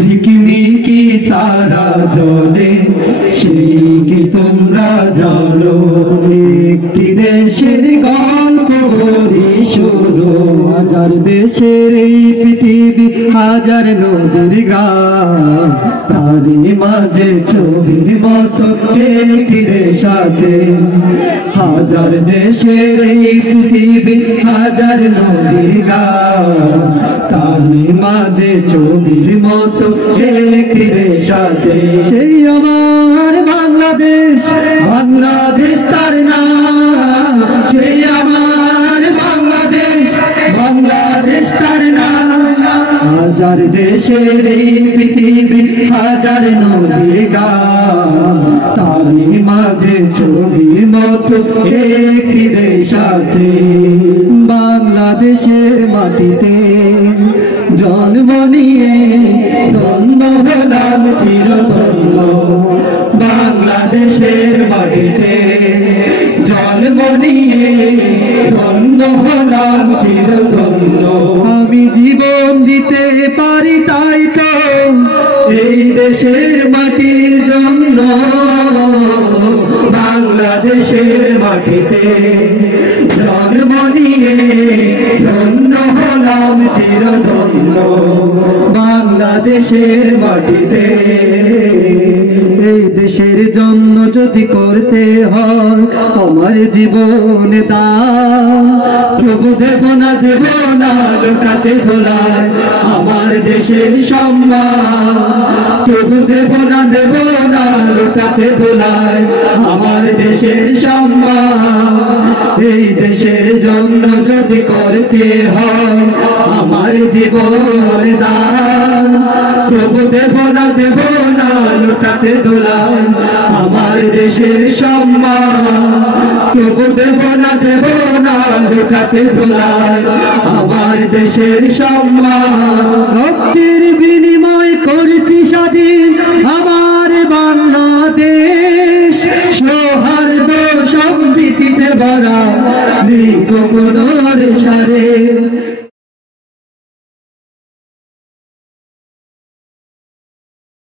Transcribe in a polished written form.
ঝিকিমিকি তারা জ্বলে সেই কি তোমরা জানো? একটি দেশের গল্প বলি শোনো। হাজার দেশের এই পৃথিবী, হাজার নদীর গ্রাম, তারই মাঝে ছবির মতো একটি দেশ আছে। হাজার দেশের এই পৃথিবী, হাজার নদীর গ্রাম, তারই মাঝে ছবির মতো একটি দেশ আছে। সেই আমার বাংলাদেশ, বাংলাদেশ তার নাম। সেই আমার বাংলাদেশ, বাংলাদেশ তার নাম। হাজার দেশের এই পৃথিবী, হাজার নদীর গ্রাম, তারই মাঝে ছবির মতো একটি দেশ আছে। বাংলাদেশের মাটিতে জন্ম নিয়ে ধন্য হলাম চিরধন্য। বাংলাদেশের মাটিতে জন্ম নিয়ে ধন্য হলাম চিরধন্য। আমি জীবন দিতে পারি তাই তো এই দেশের মাটির জন্য। বাংলাদেশের মাটিতে জন্ম নিয়ে ধন্য হলাম চিরধন্য। বাংলাদেশের মাটিতে এই দেশের জন্য যদি করতে হয় আমার জীবন দান, তবু দেব না লুটাতে ধোলায় আমার দেশের সম্মান। তবু দেব না লুটাতে ধোলায় আমার দেশের সম্মান। এই দেশের জন্য যদি করতে হয় আমার জীবন দান, তবু দেব না লুটাতে ধোলায় আমার দেশের সম্মান। তবু দেব না লুটাতে ধোলায় আমার দেশের সম্মান। রক্তের বিনিময় করেছি স্বাধীন আমার বাংলাদেশ। সৌহার্দ্য সম্প্রীতিতে ভরা নেই কোনো সারে।